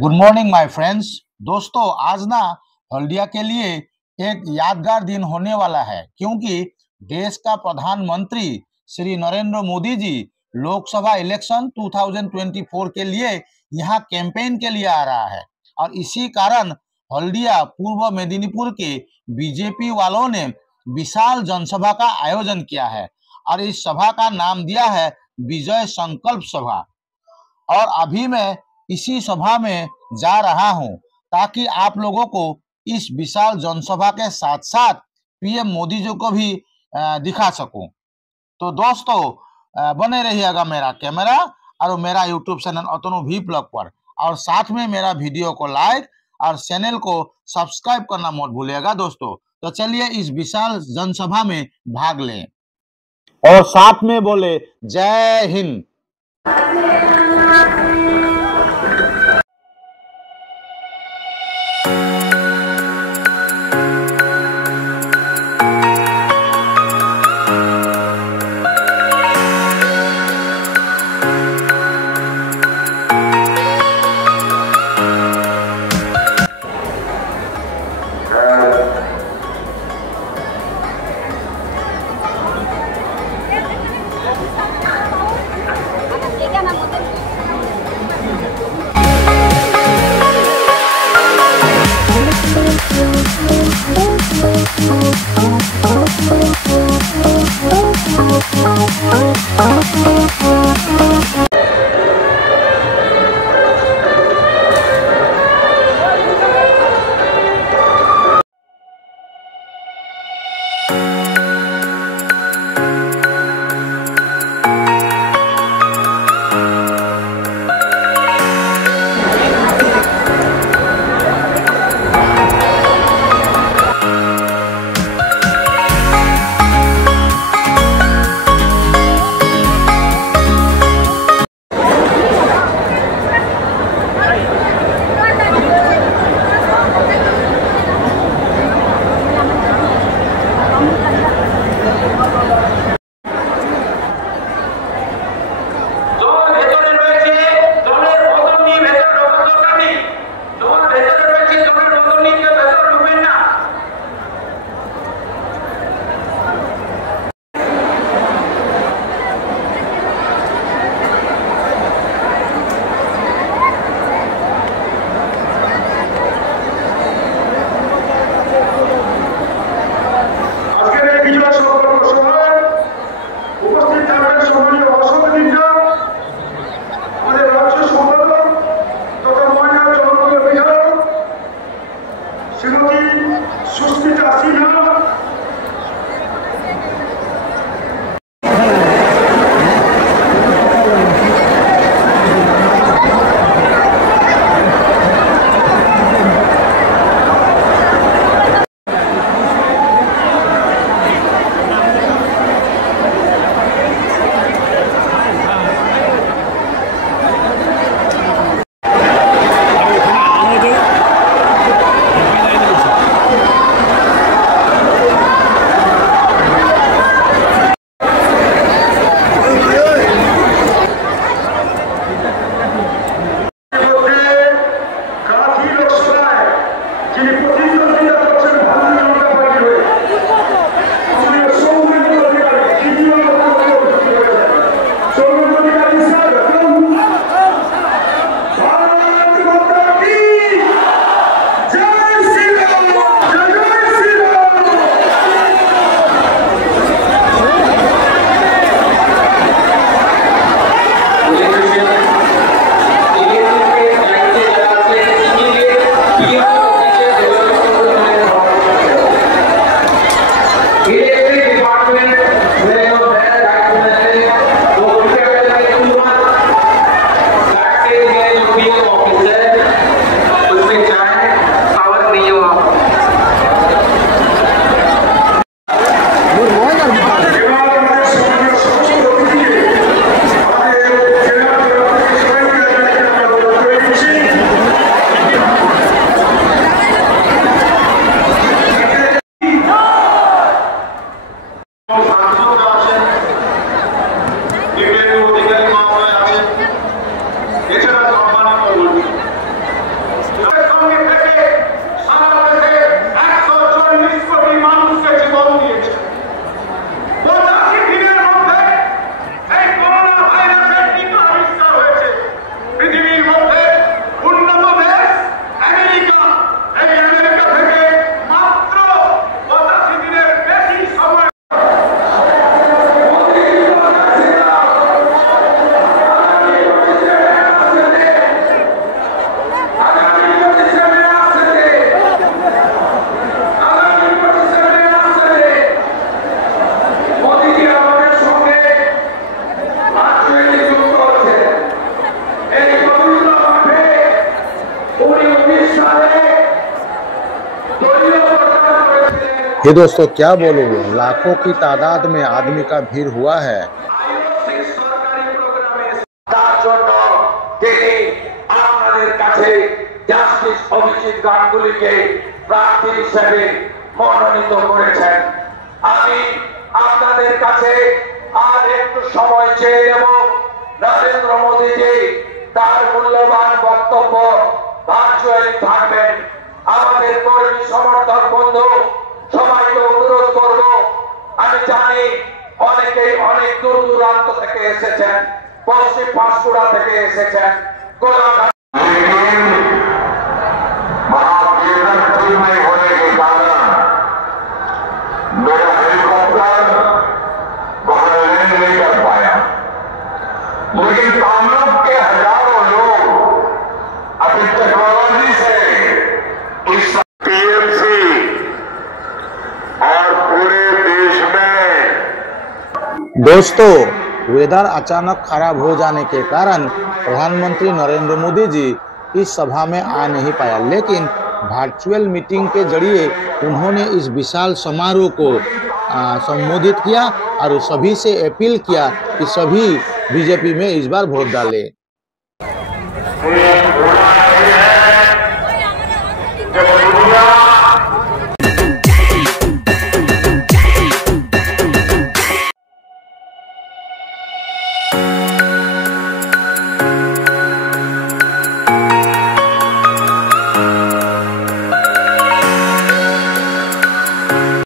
Good morning my friends. दोस्तों, आज ना हल्दिया के लिए एक यादगार दिन होने वाला है, क्योंकि देश का प्रधानमंत्री श्री नरेंद्र मोदी जी लोकसभा इलेक्शन 2024 के लिए यहाँ कैंपेन के लिए आ रहा है। और इसी कारण हल्दिया पूर्व मेदिनीपुर के बीजेपी वालों ने विशाल जनसभा का आयोजन किया है और इस सभा का नाम दिया है विजय संकल्प सभा। और अभी मैं इसी सभा में जा रहा हूं ताकि आप लोगों को इस विशाल जनसभा के साथ साथ पीएम मोदी जी को भी दिखा सकूं। तो दोस्तों, बने रहिएगा मेरा कैमरा और मेरा यूट्यूब चैनल अतनु भी ब्लॉग पर, और साथ में मेरा वीडियो को लाइक और चैनल को सब्सक्राइब करना मत भूलिएगा दोस्तों। तो चलिए इस विशाल जनसभा में भाग लें और साथ में बोले जय हिंद। ये दोस्तों क्या बोलूं, लाखों की तादाद में आदमी का भीड़ हुआ है। জাস্টিস অভিজিৎ গাঙ্গুলিকে প্রার্থী হিসেবে মনোনীত করেছেন। আমি আপনাদের কাছে আর একটু সময় চেয়ে নেব। নরেন্দ্র মোদীজি তার মূল্যবান বক্তব্য ভার্চুয়ালি থাকবেন। আমাদের কর্মী সমর্থক বন্ধু সবাইকে অনুরোধ করব, আমি জানি অনেকেই অনেক দূর দূরান্ত থেকে এসেছেন, পশ্চিম পাঁশকুড়া থেকে এসেছেন, গোলাঘাট में होने के कारण मेरा हेलीकॉप्टर वहां लैंड नहीं कर पाया, लेकिन कामरूप के हजारों लोग अभी टेक्नोलॉजी से इस टीएमसी और पूरे देश में। दोस्तों, वेदर अचानक खराब हो जाने के कारण प्रधानमंत्री नरेंद्र मोदी जी इस सभा में आ नहीं पाया, लेकिन वर्चुअल मीटिंग के जरिए उन्होंने इस विशाल समारोह को संबोधित किया और सभी से अपील किया कि सभी बीजेपी में इस बार वोट डालें।